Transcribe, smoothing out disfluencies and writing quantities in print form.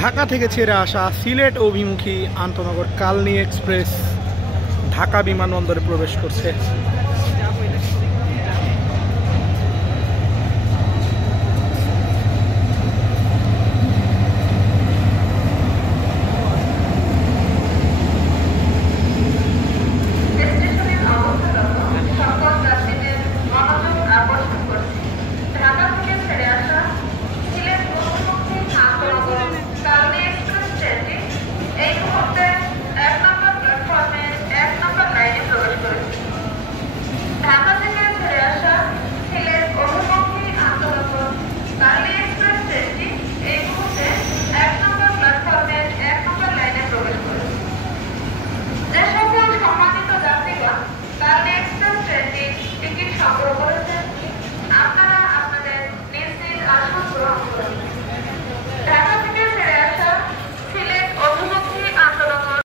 ঢাকা থেকে ছেড়ে আসা সিলেট অভিমুখী আন্তনগর কালনী এক্সপ্রেস ঢাকা বিমানবন্দরে প্রবেশ করছে।